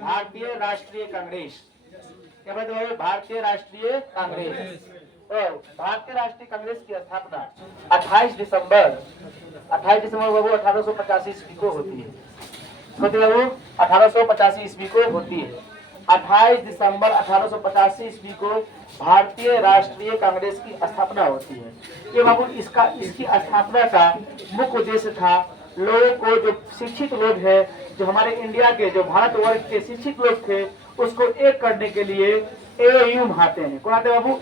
भारतीय राष्ट्रीय कांग्रेस। क्या बोलते हैं? भारतीय राष्ट्रीय कांग्रेस। तो भारतीय राष्ट्रीय कांग्रेस की स्थापना 28 दिसंबर बाबू 1885 ईस्वी को होती है। बाबू 1885 ईस्वी को होती है। 28 दिसंबर 1885 ईस्वी को भारतीय राष्ट्रीय कांग्रेस की स्थापना होती है। ये बाबू इसकी स्थापना का मुख्य उद्देश्य था लोगों को, जो शिक्षित लोग हैं, जो हमारे इंडिया के, जो भारतवर्ष के शिक्षित लोग थे, उसको एक करने के लिए एओ आते हैं। कौन आते हैं बाबू?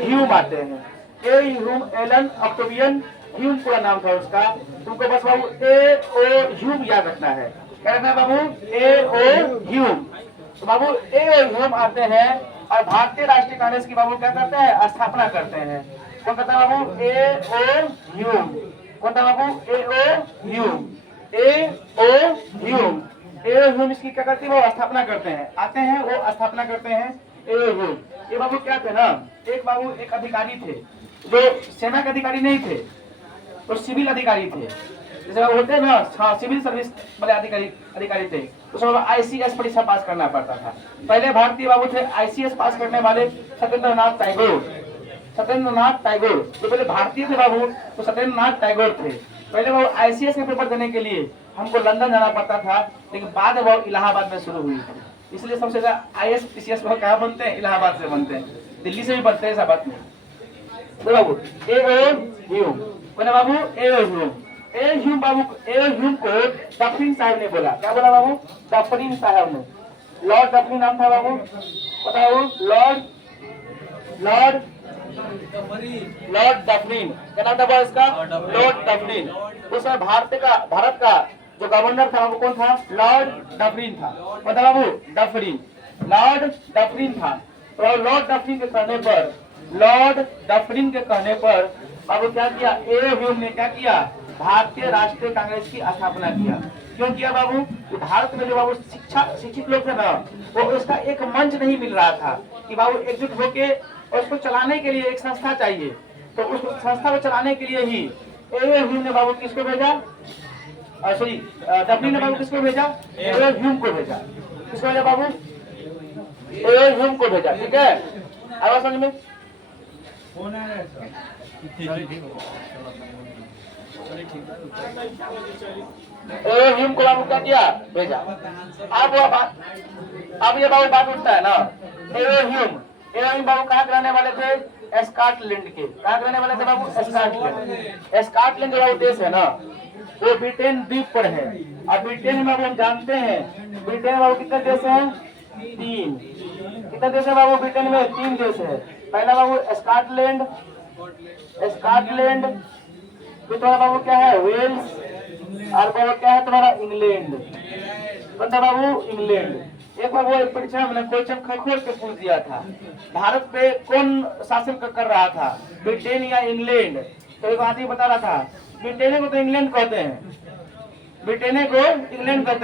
एओ आते हैं। एलन ऑक्टेवियन ह्यूम पूरा नाम था उसका। तुमको बस बाबू एओ याद रखना है। क्या रखना है बाबू? एओ। तो बाबू एओ आते हैं और भारतीय राष्ट्रीय कांग्रेस की बाबू क्या करते हैं? स्थापना करते हैं। कौन कहता है बाबू? एओ। कौन था बाबू? एओ इसकी क्या करती है? वो स्थापना करते हैं। आते हैं, वो स्थापना करते हैं एओ। ये बाबू क्या थे ना, एक बाबू एक अधिकारी थे जो सेना के अधिकारी नहीं थे, तो सिविल अधिकारी थे। जैसे होते हैं ना, हाँ, सिविल सर्विस वाले अधिकारी थे। उसमें आईसीएस परीक्षा पास करना पड़ता था। पहले भारतीय बाबू थे आईसीएस पास करने वाले सत्येंद्रनाथ टैगोर। तो पहले भारतीय थे बाबू, तो सत्येंद्रनाथ टैगोर थे। पहले वो आईसीएस के पेपर देने के लिए हमको लंदन जाना पड़ता था, लेकिन बाद में वो इलाहाबाद में शुरू हुई थी। इसलिए सबसे ज्यादा आईएएस पीसीएस कहाँ बनते हैं? इलाहाबाद से बनते हैं। दिल्ली से भी बनते हैं, ऐसा बात नहीं। तो बाबू बाबू ह्यूम को डफरिन साहब ने बोला। क्या बोला बाबू? डफरिन साहब ने। लॉर्ड डफरिन नाम था बाबू, पता है? Lord Dufferin. क्या नाम था इसका? Lord Dufferin. उस समय भारत का जो गवर्नर था वो कौन था? लॉर्ड डफरिन था। पता बाबू? डफरिन, लॉर्ड डफरिन था। तो लॉर्ड डफरिन के कहने पर बाबू क्या किया? एओ ने क्या किया? भारतीय राष्ट्रीय कांग्रेस की स्थापना किया। क्यों किया बाबू? भारत में जो बाबू शिक्षित लोग थे ना, वो उसका एक मंच नहीं मिल रहा था कि बाबू एकजुट होके उसको चलाने के लिए एक संस्था चाहिए। तो उस संस्था को चलाने के लिए ही एओ ने बाबू किसको भेजा? सॉरी, डफरिन ने बाबू किसको भेजा? एओ को भेजा। किसको भेजा बाबू? एओ को भेजा। ठीक है, आवाज समझ में? एओ को बाबू क्या किया? भेजा। अब ये बाबू बात उठता है ना, एओ बाबू कहाँ के रहने वाले थे? स्कॉटलैंड के। कहाँ के रहने वाले थे बाबू? स्कॉटलैंड जो बाबू देश है ना, वो ब्रिटेन द्वीप पर है। और ब्रिटेन में हम जानते हैं, ब्रिटेन में बाबू कितने देश हैं? 3। कितने देश है बाबू? ब्रिटेन में 3 देश है। पहला बाबू स्कॉटलैंड, फिर तुम्हारा बाबू क्या है? वेल्स, और बाबू क्या है तुम्हारा? इंग्लैंड। बता बाबू इंग्लैंड। एक बार वो परीक्षा में क्वेश्चन खोल के पूछ दिया था, भारत पे कौन शासन कर रहा था, ब्रिटेन या इंग्लैंड? तो एक आदमी बता रहा था ब्रिटेन को तो इंग्लैंड कहते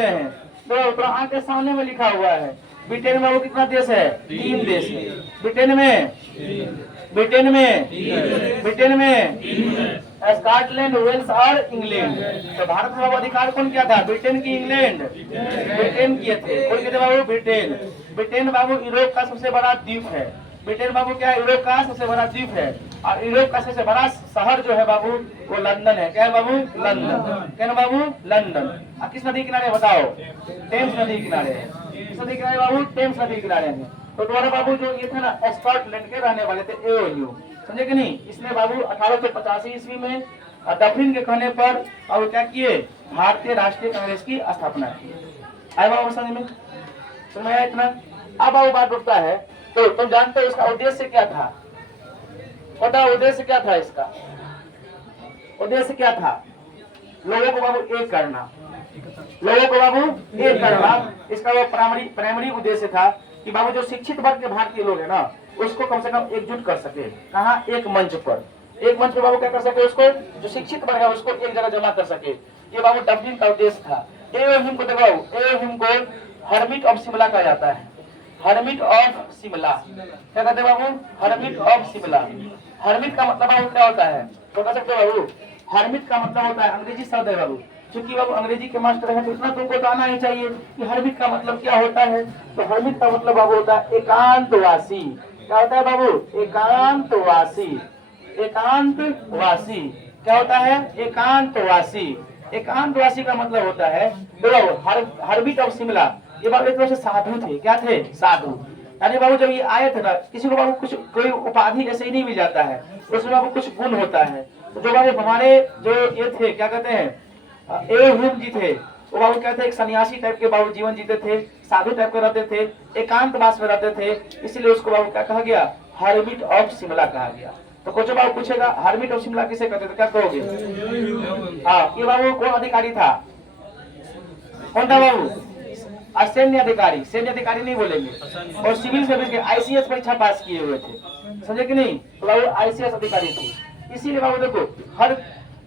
हैं। तो आंख के सामने में लिखा हुआ है ब्रिटेन में वो कितना देश है? 3 देश है। ब्रिटेन में स्कॉटलैंड, वेल्स और इंग्लैंड। तो भारत में बाबू अधिकार कौन किया था? ब्रिटेन की इंग्लैंड? ब्रिटेन किए थे। कौन किए थे बाबू? ब्रिटेन बाबू यूरोप का सबसे बड़ा द्वीप है। ब्रिटेन बाबू क्या है? यूरोप का सबसे बड़ा द्वीप है। और यूरोप का सबसे बड़ा शहर जो है बाबू वो लंदन है। क्या है बाबू? लंदन। क्या है बाबू? लंदन। किस नदी किनारे बताओ? टेम्स नदी किनारे है। किस नदी किनारे बाबू? टेम्स नदी किनारे है। तो तुम्हारे बाबू जो ये थे ना, स्कॉटलैंड के रहने वाले थे एओ। समझे कि नहीं? इसने बाबू 1885 ईस्वी में डफरिन के कहने पर और क्या किए? भारतीय राष्ट्रीय कांग्रेस की स्थापना की। आए बाबू समझ में? समझ आया इतना? अब बाबू बात उठता है, तो तुम जानते हो इसका उद्देश्य क्या था? पता उद्देश्य क्या था इसका? उद्देश्य क्या था? लोगों को बाबू एक करना। इसका वो प्राइमरी उद्देश्य था कि बाबू जो शिक्षित वर्ग के भारतीय लोग है ना, उसको कम से कम एकजुट कर सके। कहाँ? एक मंच पर बाबू क्या कर सके? उसको जो शिक्षित वर्ग है उसको एक जगह जमा कर सके। ये बाबू डफरिन का उद्देश्य था। एओ को देखो, हर्मिट ऑफ शिमला कहा जाता है। हर्मिट ऑफ शिमला क्या कहते हैं बाबू? Hermit of Shimla. हर्मिट का मतलब बाबू क्या होता है? तो कह सकते हो बाबू, हर्मिट का मतलब होता है, अंग्रेजी शब्द है बाबू, क्योंकि बाबू अंग्रेजी के मास्टर है तो इतना तुमको तो आना ही चाहिए कि हर्मिट का मतलब क्या होता है। तो हर्मिट का मतलब बाबू होता है एकांतवासी। क्या होता है बाबू? एकांतवासी। एकांतवासी क्या होता है? एकांतवासी। एकांतवासी का मतलब होता है देखो हर्मिट ऑफ शिमला, ये बाबू एक तरह से साधु थे। क्या थे? साधु। यानी बाबू जब ये आए थे ना, किसी को बाबू कुछ कोई उपाधि ऐसे ही नहीं मिल जाता है, उसमें बाबू कुछ गुण होता है। तो जो बाबू हमारे जो ये थे क्या कहते हैं, एहुम जी थे, वो बाबू कहते हैं एक सन्यासी टाइप के बाबू जीवन जीते थे, साधु टाइप के रहते थे, एकांतवास में रहते थे, इसीलिए उसको बाबू क्या कहा गया? हर्मिट ऑफ शिमला कहा गया। तो कुछ बाबू पूछेगा हर्मिट ऑफ शिमला किसे कहते थे, क्या कहोगे? हाँ, ये बाबू कौन अधिकारी था? कौन था बाबू? सैन्य अधिकारी। सैन्य अधिकारी नहीं बोलेंगे। और सिविल सर्विस के आईसीएस परीक्षा पास किए हुए थे, समझे कि नहीं? तो बाबू आईसीएस अधिकारी थे। इसीलिए बाबू देखो हर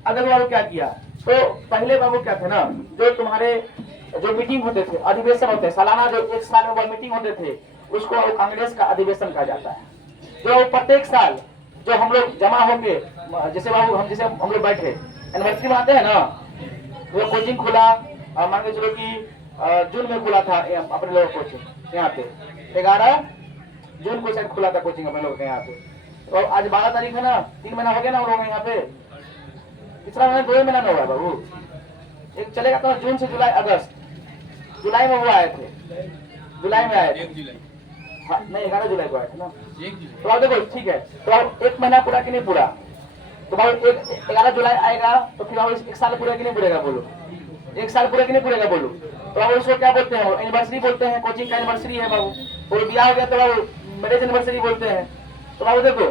अगर बाबू क्या किया, तो पहले बाबू क्या थे ना, जो तुम्हारे जो मीटिंग होते थे, अधिवेशन होते हैं सालाना, जो एक साल में मीटिंग होते थे, उसको कांग्रेस का अधिवेशन कहा जाता है। जो प्रत्येक साल जो हम लोग जमा होंगे, जैसे बाबू हम लोग बैठे एनिवर्सरी मनाते हैं ना, वो कोचिंग खुला, मान के चलो कि जून में खुला था अपने लोगों का कोचिंग यहाँ पे, 11 जून को शायद खुला था कोचिंग अपने लोगों के यहाँ पे। तो आज 12 तारीख है ना, 3 महीना हो गया ना हम लोग यहाँ पे, तीसरा महीना 2 महीना में हुआ बाबू। एक चलेगा तो जून से जुलाई अगस्त, जुलाई में वो आए थे, जुलाई में आए थे। हाँ नहीं 11 जुलाई को आए थे ना। तो आप देखो ठीक है, तो आप 1 महीना पूरा कि नहीं पूरा? तो बाबू 11 जुलाई आएगा तो फिर बाबू 1 साल पूरा कि नहीं पूरेगा? बोलो 1 साल पूरा कि नहीं पूरेगा? बोलो। तो बाबू उसको क्या बोलते हैं? एनिवर्सरी बोलते हैं, कोचिंग का एनिवर्सरी है बाबू। और ब्याह हो गया तो बाबू मैरिज एनिवर्सरी बोलते हैं। तो बाबू देखो,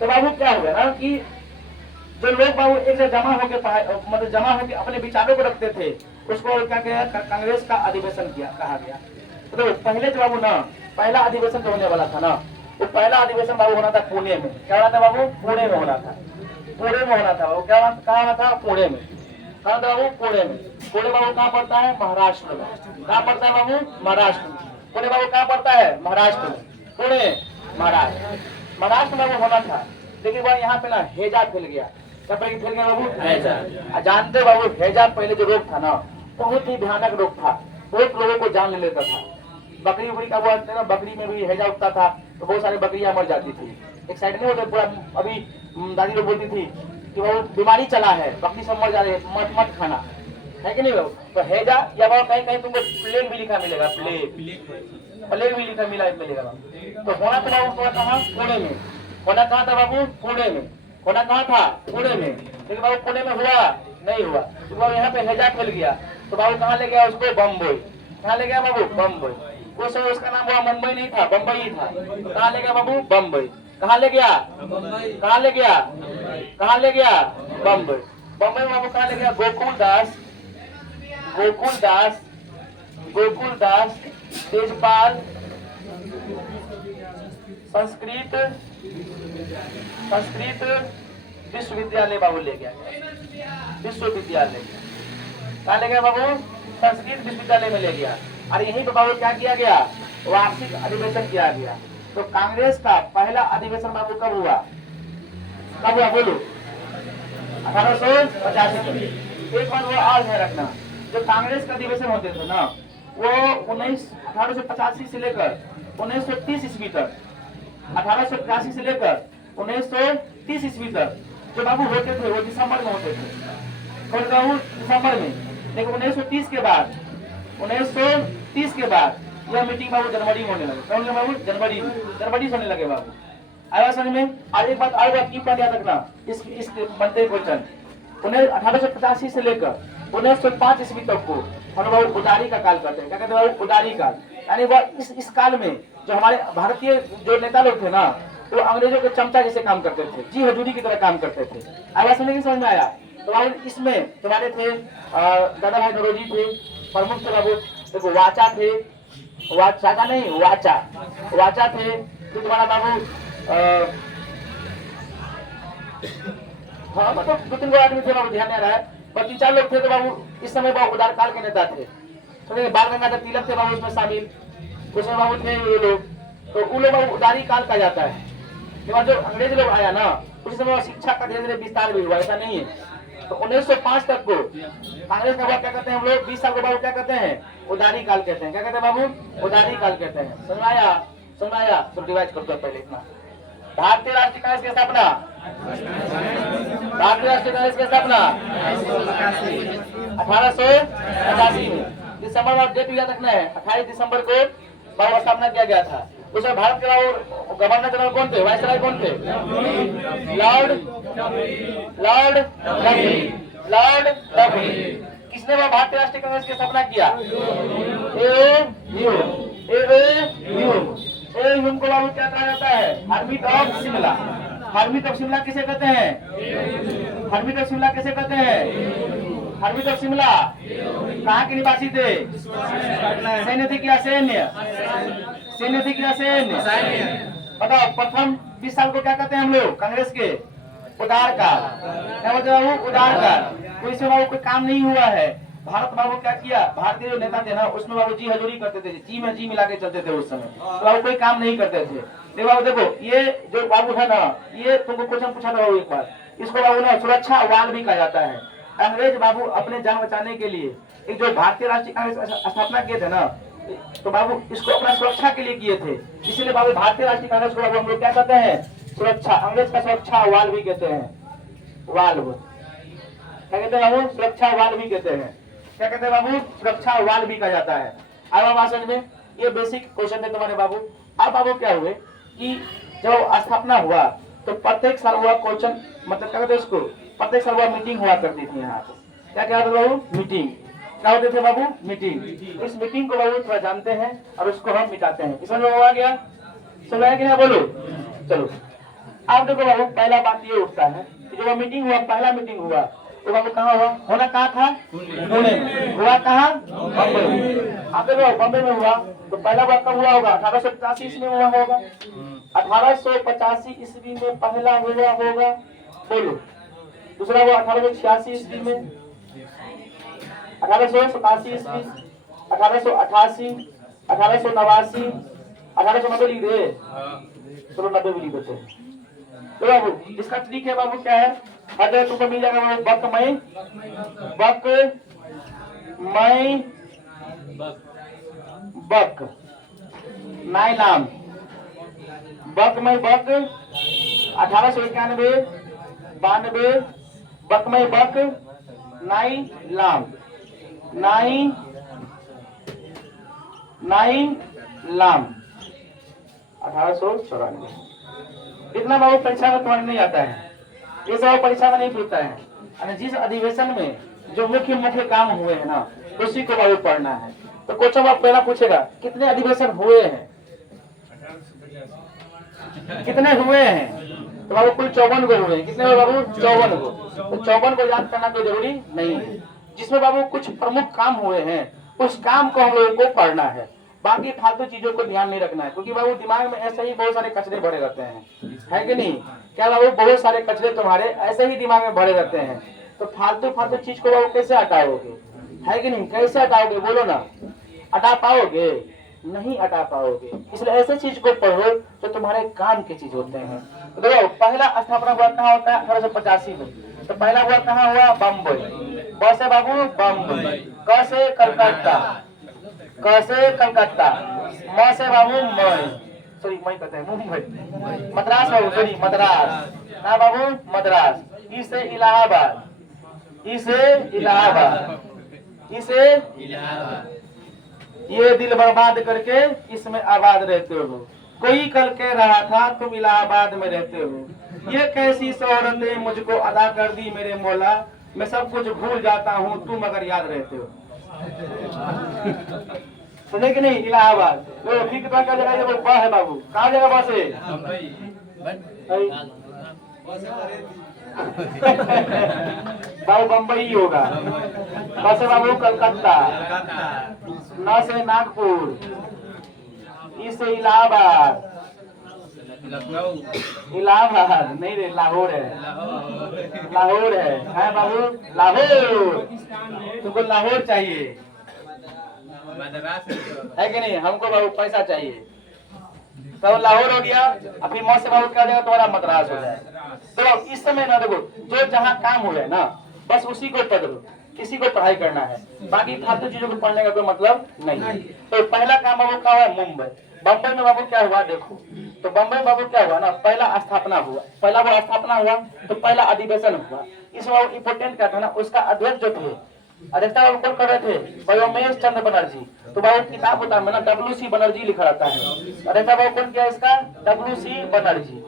तो बाबू क्या होगा ना कि जो लोग बाबू एक जगह जमा होकर मतलब जमा होकर अपने विचारों को रखते थे, उसको क्या किया? कांग्रेस का अधिवेशन किया कहा गया। तो पहले जो बाबू ना पहला अधिवेशन जो होने वाला था ना, वो पहला अधिवेशन बाबू होना था पुणे में। क्या होना था बाबू? पुणे में होना था। पुणे में होना था बाबू। क्या कहा होना था? पुणे में। कहा था बाबू? पुणे में। पुणे बाबू कहाँ पड़ता है? महाराष्ट्र में। कहाँ पड़ता है बाबू? महाराष्ट्र में। पुणे बाबू कहाँ पड़ता है? महाराष्ट्र में। पुणे महाराष्ट्र, महाराष्ट्र में बाबू होना था। लेकिन बाबू यहाँ पे ना हैजा फैल गया। क्या फैल गया बाबू? हैजा। जानते बाबू हैजा पहले जो रोग था ना, बहुत ही भयानक रोग था, बहुत लोगों को जान ले लेता था। बकरी उकरी का वो ना, बकरी में भी हैजा उठता था तो बहुत सारी बकरियां मर जाती थी। एक साइड नहीं होता पूरा, अभी दादी लोग बोलती थी कि वो बीमारी चला है, बकरी सब मर जा रही है, मत मत खाना, है कि नहीं बाबू? तो हैजा या बाबू कहीं कहीं तुमको प्लेग भी लिखा मिलेगा, प्लेग भी लिखा मिलेगा बाबू। तो होना तो बाबू थोड़ा कहाँ? पुणे में। होना कहाँ था बाबू? पुणे में। होना कहाँ था? पुणे में। लेकिन बाबू पुणे में हुआ नहीं हुआ, तो बाबू यहाँ पे हैजा फैल गया। तो बाबू कहाँ ले गया उसको? बम्बई। कहाँ ले गया बाबू? बम्बई। उस समय उसका नाम हुआ मुंबई नहीं था, बम्बई ही था। कहाँ ले गया बाबू? बम्बई। कहाँ ले गया? कहाँ ले गया? कहाँ ले गया? बम्बई। बम्बई में बाबू कहाँ ले गया? गोकुलदास, गोकुलदास, गोकुलदास तेजपाल संस्कृत विश्वविद्यालय बाबू ले गया। विश्वविद्यालय कहाँ ले गया बाबू? संस्कृत विश्वविद्यालय में ले गया। और यहीं पे बाबू क्या किया गया? वार्षिक अधिवेशन किया गया। तो कांग्रेस का पहला अधिवेशन बाबू कब हुआ? कब हुआ बोलो? 1885 में। एक बार वो आज है रखना, जो कांग्रेस का अधिवेशन होते थे ना, वो 1885 से लेकर 1930 ईस्वी तक, 1885 से लेकर 1930 ईस्वी तक जो बाबू होते थे वो दिसंबर में होते थे। कौन कहूँ? दिसंबर में। लेकिन 1930 के बाद 1930 के बाद यह मीटिंग बाबू जनवरी में होने लगे। कौन बाबू? जनवरी से होने लगे बाबू। आया समझ में? और एक बात और बात की बात याद रखना, इस बनते क्वेश्चन 1885 से लेकर 1905 ईस्वी तक को हम लोग उदारी का काल करते हैं। क्या कहते हैं? उदारी काल। यानी वह इस काल में जो हमारे भारतीय जो नेता लोग थे ना, वो अंग्रेजों के चमचा जैसे काम करते थे, जी हजूरी की तरह काम करते थे। आया समझ में आया? तो इसमें तुम्हारे थे दादा भाई नौरोजी थे, प्रमुख थे बाबू। देखो वाचा थे, वाचा नहीं वाचा थे। तो तुम्हारा बाबू हाँ मतलब 2-3 गो आदमी थे बाबू, ध्यान नहीं आ रहा है, पर 3-4 लोग थे। तो बाबू इस समय बाबू उदार काल के नेता थे। तो बाल गंगाधर तिलक थे बाबू उसमें शामिल, उसमें बाबू थे ये लोग। तो वो लोग बाबू उदारी काल का जाता है। जो अंग्रेज लोग आया ना, उसी समय शिक्षा का धीरे धीरे विस्तार भी हुआ, ऐसा नहीं है। तो 1905 तक को कांग्रेस का क्या कहते हैं हम लोग, 20 साल को बाबू क्या कहते हैं, उदारी काल कहते हैं। क्या कहते हैं बाबू, उदारी काल कहते हैं। सुनाया तो डिवाइड करते हैं पहले इतना। भारतीय राष्ट्रीय कांग्रेस की स्थापना, भारतीय राष्ट्रीय कांग्रेस की स्थापना 1885 में दिसंबर में, डेट याद रखना है, 28 दिसंबर को बाबू स्थापना किया गया था। उसमें भारत के बाबू गवर्नर जनरल कौन थे, वाइसराय कौन थे, लॉर्ड डफरिन। किसने वह भारतीय राष्ट्रीय कांग्रेस की स्थापना किया, ह्यूम को बाबू क्या कहा जाता है, hermit of Shimla. Hermit of Shimla किसे कहते हैं, हर्मिट ऑफ शिमला किसे कहते हैं, हर्मिट ऑफ शिमला कहाँ के निवासी थे, सैन्य थे क्या, सैन्य थे क्या, सैन्य। बताओ प्रथम 20 साल को क्या कहते हैं हम लोग कांग्रेस के, उदार काल। क्या बोलते हैं बाबू, उदार काल। कोई से बाबू कोई काम नहीं हुआ है, भारत बाबू क्या किया, भारतीय जो नेता थे ना उसमें बाबू जी हजूरी करते थे, जी में जी मिला के चलते थे उस समय, तो बाबू कोई काम नहीं करते थे। देखो बाबू, देखो ये जो बाबू है ना, ये तुमको क्वेश्चन पूछा था बाबू एक बार, इसको बाबू ना सुरक्षा वाल भी कहा जाता है। अंग्रेज बाबू अपने जान बचाने के लिए एक जो भारतीय राष्ट्रीय कांग्रेस स्थापना किए थे ना, तो बाबू इसको अपना सुरक्षा के लिए किए थे, इसीलिए बाबू भारतीय राष्ट्रीय कांग्रेस को बाबू हम लोग क्या कहते हैं, सुरक्षा, अंग्रेज का सुरक्षा वाल भी कहते हैं, वाल क्या कहते हैं बाबू, सुरक्षा वाल भी कहते हैं। क्या कहते हैं बाबू, सुरक्षा वाल भी कहा जाता है। अब बाबू समझ में, ये बेसिक क्वेश्चन थे तुम्हारे बाबू। अब बाबू क्या हुए कि जब स्थापना हुआ तो प्रत्येक साल हुआ क्वेश्चन, मतलब क्या कहते हैं उसको, प्रत्येक साल हुआ मीटिंग हुआ करती थी यहाँ पे। क्या क्या होता बाबू, मीटिंग। क्या होते थे बाबू, मीटिंग। इस मीटिंग को बाबू थोड़ा जानते हैं और उसको हम मिटाते हैं। किसान लोग आ गया, सुना है कि नहीं, बोलो। चलो अब देखो बाबू, पहला बात ये उठता है कि जब मीटिंग हुआ, पहला मीटिंग हुआ तो बाबू कहाँ हुआ, होना कहाँ था, पुणे में। हुआ कहाँ, बम्बई में। अब देखो बम्बई में हुआ तो पहला बार कब हुआ होगा, 1885 ईस्वी में हुआ होगा। 1885 ईस्वी में पहला हुआ होगा, बोलो। दूसरा हुआ 1886 ईस्वी में, 1887 ईस्वी, 1888, 1889, 1890 लिख रहे, चलो 90 भी लिख देते। तो बाबू इसका ट्रिक है बाबू, क्या है, अगर तुमको मिल जाएगा बाबू, बक नाइलाम, बक 1891, 92, बक नाइलाम, नाइलाम 1894। इतना बाबू परीक्षा में तुम्हारे नहीं आता है, ये सब परीक्षा में नहीं पूछता है। और जिस अधिवेशन में जो मुख्य मुख्य काम हुए हैं ना, उसी को बाबू पढ़ना है। तो क्वेश्चन आप पहला पूछेगा, कितने अधिवेशन हुए हैं, कितने हुए हैं, तो बाबू कुल 54 को हुए हैं। कितने हुए बाबू, 54 को। तो 54 को याद करना कोई जरूरी नहीं है। जिसमें बाबू कुछ प्रमुख काम हुए हैं, उस काम को हम लोगों को पढ़ना है, बाकी फालतू चीजों को ध्यान नहीं रखना है। क्योंकि बाबू दिमाग में ऐसे ही बहुत सारे कचरे भरे रहते हैं, है कि नहीं। क्या बाबू, बहुत सारे कचरे तुम्हारे ऐसे ही दिमाग में भरे रहते हैं, तो फालतू चीज को बाबू कैसे हटाओगे, है कि नहीं, कैसे हटाओगे, बोलो ना। हटा पाओगे, नहीं हटा पाओगे। इसलिए ऐसे चीज को पढ़ो जो तुम्हारे काम की चीज होते हैं। तो देखो पहला स्थापना हुआ कहाँ होता है, 1885 में। तो पहला हुआ कहाँ हुआ, बम्बई। ब से बाबू बम्बई, क से कलकत्ता, क से कलकत्ता, म से बाबू मई, सॉरी मई कहते हैं मुंबई, मद्रास बाबू, सॉरी मद्रास ना बाबू, मद्रास। ई से इलाहाबाद, ई से इलाहाबाद, ई से ये दिल बर्बाद करके इसमें आबाद रहते हो। कोई कल कह रहा था तुम इलाहाबाद में रहते हो, ये कैसी शोहरतें मुझको अदा कर दी मेरे मौला, मैं सब कुछ भूल जाता हूँ तुम मगर याद रहते हो। सुने कि नहीं, इलाहाबाद। तो ठीक क्या जगह है बाबू, कहाँ जगह बस है, बाबू बम्बई होगा। बस है बाबू कलकत्ता, न से नागपुर, इसे इलाहाबाद, इलाहाबाद नहीं रे, लाहौर है, लाहौर है बाबू, लाहौर। तुमको लाहौर चाहिए, है कि नहीं, हमको बाबू पैसा चाहिए। तो लाहौर हो गया, अभी मौ से बाबू क्या हो जाएगा तुम्हारा मद्रास हो जाएगा। तो इस समय ना देखो जो जहाँ काम हो जाए ना बस उसी को पढ़ लो, किसी को पढ़ाई करना है, बाकी फालतू चीजों को पढ़ने का कोई मतलब नहीं है। तो पहला काम बाबू क्या हुआ मुंबई, बम्बई में बाबू क्या हुआ देखो, तो बम्बई में बाबू क्या हुआ ना पहला स्थापना हुआ, पहला वो स्थापना हुआ तो पहला अधिवेशन हुआ। इसमें इम्पोर्टेंट क्या था ना उसका अध्यक्ष जो थे, अध्यक्षता बाबू कौन कर रहे थे, बयोमेश चंद्र बनर्जी। तो बाबू किताब होता है ना WC बनर्जी लिखा रहता है, अध्यक्षता बाबू कौन किया इसका, WC बनर्जी,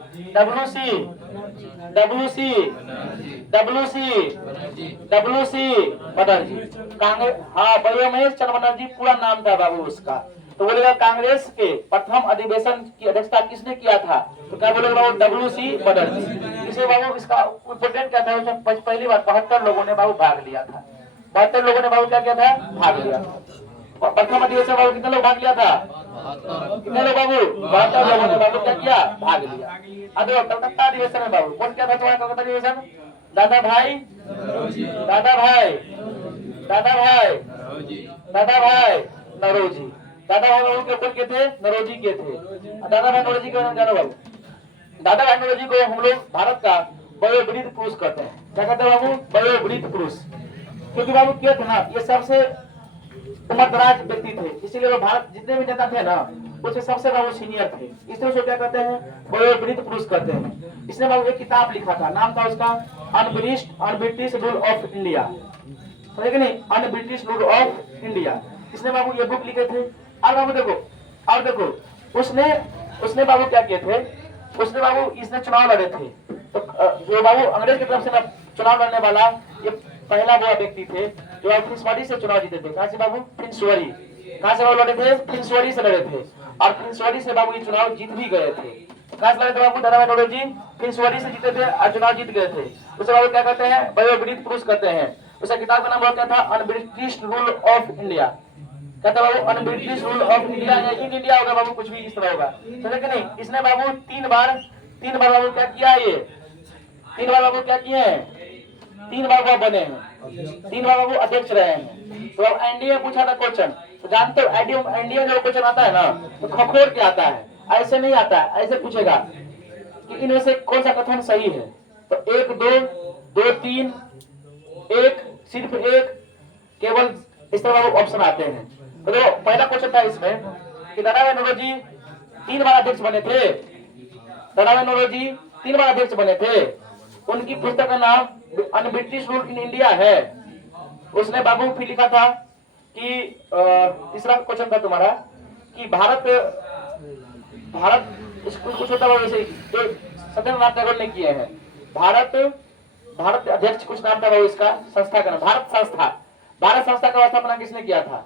WC बनर्जी। कांग्रेस, हाँ बयोमेश चंद्र बनर्जी पूरा नाम था बाबू उसका। तो बोलेगा कांग्रेस के प्रथम अधिवेशन की अध्यक्षता किसने किया था, तो क्या बोलेगा बाबू WC बनर्जी। इसे बाबू इसका इम्पोर्टेंट क्या था, उसमें पहली बार 72 लोगों ने बाबू भाग लिया था, 72 लोगों ने बाबू क्या किया था, भाग लिया था। प्रथम अधिवेशन बाबू कितने लोग भाग लिया था, कितने लोग बाबू, 72 लोगों ने बाबू क्या किया, भाग लिया। अब कलकत्ता अधिवेशन में बाबू कौन क्या था तुम्हारा कलकत्ता अधिवेशन, दादा भाई दादा भाई दादा भाई दादा भाई नरोजी, दादा भाई बाबू के कौन के थे, नरोजी के थे। दादा भाई नरोजी के जानो बाबू, दादा भाई नरोजी को हम लोग भारत का वयोवृद्ध पुरुष कहते हैं। क्या कहते हैं बाबू, वयोवृद्ध पुरुष, क्योंकि बाबू क्या थे ना ये सबसे उम्रदराज व्यक्ति थे, इसीलिए वो भारत जितने भी नेता थे ना उससे सबसे बाबू सीनियर थे, इसलिए उसको क्या कहते हैं, वयोवृद्ध पुरुष कहते हैं। इसने बाबू एक किताब लिखा था, नाम था उसका अनब्रिटिश रूल ऑफ इंडिया, समझे कि नहीं, अनब्रिटिश रूल ऑफ इंडिया। इसने बाबू ये बुक लिखे थे। और बाबू देखो उसने बाबू क्या किए थे, उसने बाबू इसने चुनाव लड़े थे। तो जो बाबू अंग्रेज की तरफ से चुनाव लड़ने वाला ये पहला वो व्यक्ति थे जो फिंसवरी से चुनाव जीते थे। कहाँ से बाबू, फिंसवरी, कहाँ से बाबू लड़े थे, फिंसवरी से लड़े थे, और फिंसवरी से बाबू ये चुनाव जीत भी गए थे। कहाँ से लड़े थे बाबू, दादा भाई नौरोजी फिंसवरी से जीते थे और चुनाव जीत गए थे। उसे बाबू क्या कहते हैं, वयोवृद्ध पुरुष कहते हैं। उसका किताब का नाम क्या था, अनब्रिटिश रूल ऑफ इंडिया। कहता बाबू unbritish rule of India, in India होगा बाबू, कुछ भी इस तरह होगा, समझे कि नहीं। इसने बाबू तीन बार बाबू क्या किया, ये 3 बार बाबू क्या किए हैं, 3 बार वो बने हैं, 3 बार बाबू अध्यक्ष रहे हैं। तो अब एनडीए पूछा था क्वेश्चन, तो जानते हो एनडीए में जो क्वेश्चन आता है ना तो खखोर के आता है, ऐसे नहीं आता है, ऐसे पूछेगा कि इनमें से कौन सा कथन सही है। तो 1 2 2 3 1 सिर्फ 1 केवल इस तरह बाबू ऑप्शन आते हैं। तो पहला क्वेश्चन था इसमें कि दादा भाई नौरोजी 3 बार अध्यक्ष बने थे, दादा भाई नौरोजी 3 बार अध्यक्ष बने थे। उनकी पुस्तक का नाम अनब्रिटिश रूल इन इंडिया है। उसने बाबू फिर लिखा था कि तीसरा क्वेश्चन था तुम्हारा कि भारत कुछ होता है वैसे जो सत्येंद्रनाथ टैगोर ने किए हैं। भारत अध्यक्ष कुछ नाम था बाबू, इसका संस्था का नाम भारत संस्था का स्थापना किसने किया था,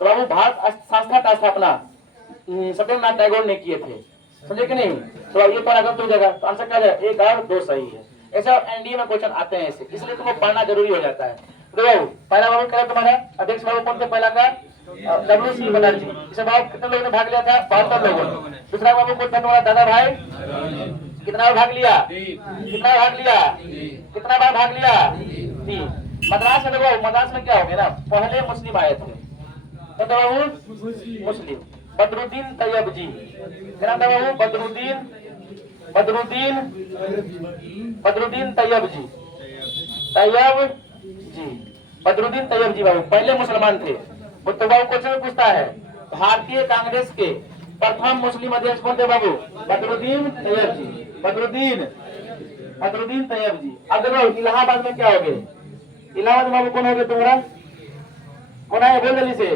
तो बाबू भारत संस्था का स्थापना सत्येंद्रनाथ टैगोर ने किए थे, समझे कि नहीं। तो ये पर अगर हो जाएगा तो आंसर क्या है, 1 और 2 सही है। ऐसा एनडीए में क्वेश्चन आते हैं ऐसे, इसलिए तुमको पढ़ना जरूरी हो जाता है। तो बाबू पहला बाबू क्या तुम्हारा अध्यक्ष बाबू कौन थे, पहला का WC बनर्जी। इसे बाबू कितने लोगों ने भाग लिया था, 72 लोगों ने। दूसरा बाबू कौन था तुम्हारा, दादा भाई, कितना बार भाग लिया, कितना बार भाग लिया, 3। मद्रास में देखो, मद्रास में क्या हो गया ना, पहले मुस्लिम आए थे, तो बाबू मुस्लिम बदरुद्दीन तैयब जी, क्या नाम था बाबू, बदरुद्दीन तैयब जी, बदरुद्दीन तैयब जी बाबू पहले मुसलमान थे। वो तो बाबू क्वेश्चन पूछता है भारतीय कांग्रेस के प्रथम मुस्लिम अध्यक्ष कौन थे बाबू, बदरुद्दीन तैयब जी। अब देखो इलाहाबाद में क्या हो गए, इलाहाबाद में बाबू कौन हो गए तुम्हारा, कौन है बोल जल्दी से,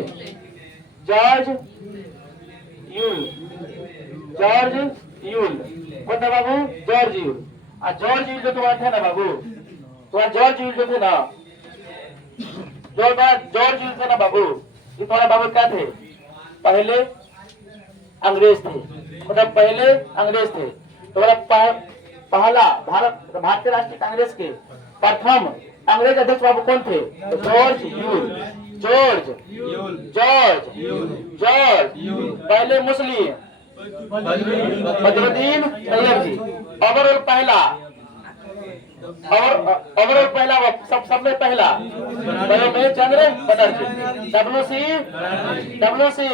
जॉर्ज यूल, कौन था बाबू, जॉर्ज यूल। जॉर्ज यूल जो तुम्हारा थे ना बाबू, तुम्हारा जॉर्ज यूल जो थे ना, जॉर्ज यूल थे ना बाबू, ये तुम्हारे बाबू क्या थे, पहले अंग्रेज थे, मतलब पहले अंग्रेज थे। तुम्हारा पहला भारतीय राष्ट्रीय कांग्रेस के प्रथम अंग्रेज अध्यक्ष बाबू कौन थे, जॉर्ज पहले मुस्लिम बदरुद्दीन तैयब जी। ओवरऑल पहला सब में पहला बयोमेश चंद्र बनर्जी, WC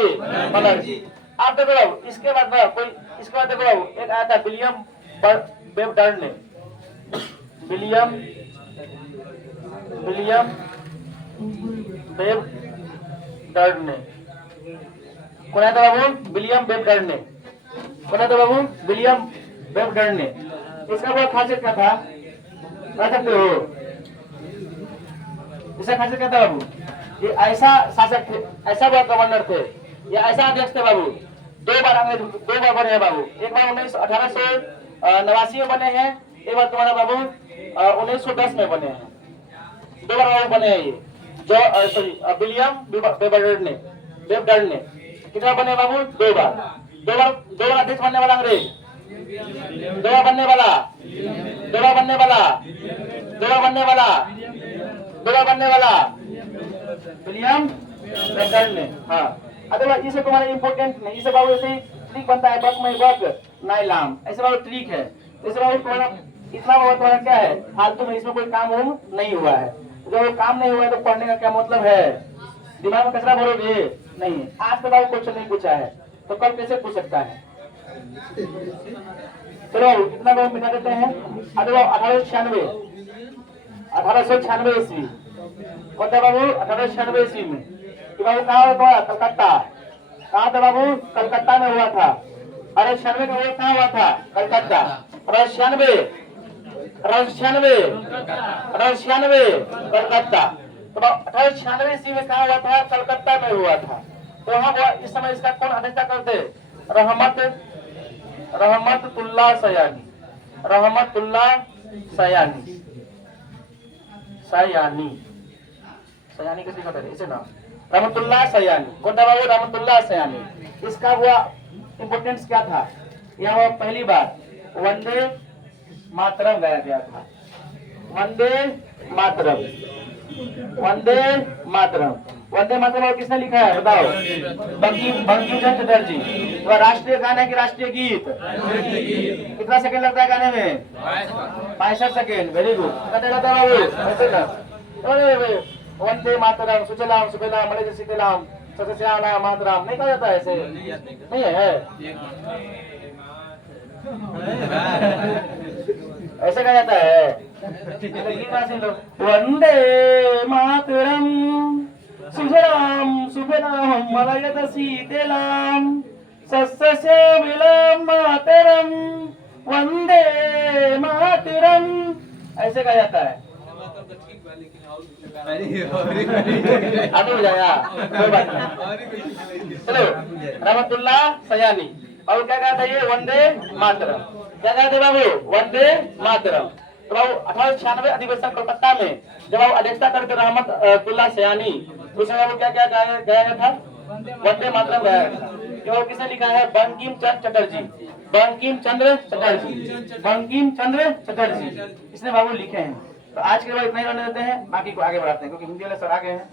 बनर्जी। आप देखो इसके बाद कोई इसके बाद देखो बाबू एक आया था विलियम बेवडर्न ने, विलियम बेवडर्न ने, कौन आया था बाबू? विलियम बेवडर्न ने, कौन आया था बाबू? विलियम बेवडर्न ने। इसका वो खासियत क्या था बता सकते हो? इसका खासियत क्या था बाबू? ये ऐसा शासक थे, ऐसा गवर्नर थे, या ऐसा अध्यक्ष थे बाबू, दो बार बने हैं बाबू। एक बार 1889 में बने हैं, एक बार तुम्हारा बाबू 1910 में बने हैं, दो बार बाबू बने हैं ये जो सॉरी विलियम बेवडर्न ने कितना बने बाबू? दो बार अध्यक्ष बनने वाला अंग्रेज, दो बार बनने वाला विलियम बेवडर्न ने। हाँ अदरवाइज इसे तुम्हारे इंपोर्टेंट नहीं, इसे बाबू ऐसे ट्रिक बनता है, बक में बक नाइलाम, ऐसे बाबू ट्रिक है, इसे बाबू तुम्हारा इतना बाबू तुम्हारा क्या है फालतू में, इसमें कोई काम नहीं हुआ है। जब काम नहीं हुआ है तो पढ़ने का क्या मतलब है? दिमाग में कचरा भरोगे नहीं। आज तो बाबू क्वेश्चन नहीं पूछा है तो कल कैसे पूछ सकता है? चलो इतना बाबू मिटा देते हैं। अरे 1896 ईस्वी कौन था बाबू? 1896 ईस्वी में कि बाबू कहाँ हुआ था? कलकत्ता। कहाँ था बाबू? कलकत्ता में हुआ था। 1896 का वो कहाँ हुआ था? कलकत्ता। 1896 कलकत्ता। तो 1896 ईस्वी में कहाँ हुआ था? कलकत्ता में हुआ था। तो वहाँ इस समय इसका कौन अध्यक्षता करते? रहमतुल्लाह सयानी कैसे कहते हैं इसे ना? रहमतुल्लाह सयानी। कौन था बाबू? रहमतुल्लाह सयानी। इसका हुआ इंपोर्टेंस क्या था? यह पहली बार वंदे मातरम गाया गया था। वंदे मातरम किसने लिखा है बताओ? बंकिम चंद्र चटर्जी। तो राष्ट्रीय गाना है कि राष्ट्रीय गीत? कितना सेकंड लगता है गाने में? 65 सेकंड। Very good. कहते रहता बाबू ऐसे ना, वंदे मातरम सुजलाम सुफलाम मलयज शीतलाम सस्यश्यामलाम मातरम नहीं कहा जाता? ऐसे नहीं है? ऐसे कहा जाता है? वंदे मातरम सुजलाम सुफलाम मलयज शीतलाम सस्यश्यामलाम मातरम वंदे मातरम, ऐसे कहा जाता है। आगे हो जाएगा कोई बात नहीं। चलो रहमतुल्लाह सयानी। और क्या कहा था ये? वंदे मातरम। क्या कहा था बाबू? वंदे मातरम। तो बाबू 1896 अधिवेशन कोलकाता में जब बाबू अध्यक्षता करके रहमतुल्लाह सयानी, उसमें बाबू क्या क्या गाया था? वंदे मातरम गाया था। ये किसने लिखा है? बंकिम चंद्र चटर्जी इसने बाबू लिखे हैं। तो आज के बाद इतना ही रहने देते हैं, बाकी को आगे बढ़ाते हैं क्योंकि हिंदी वाले सर आ गए हैं।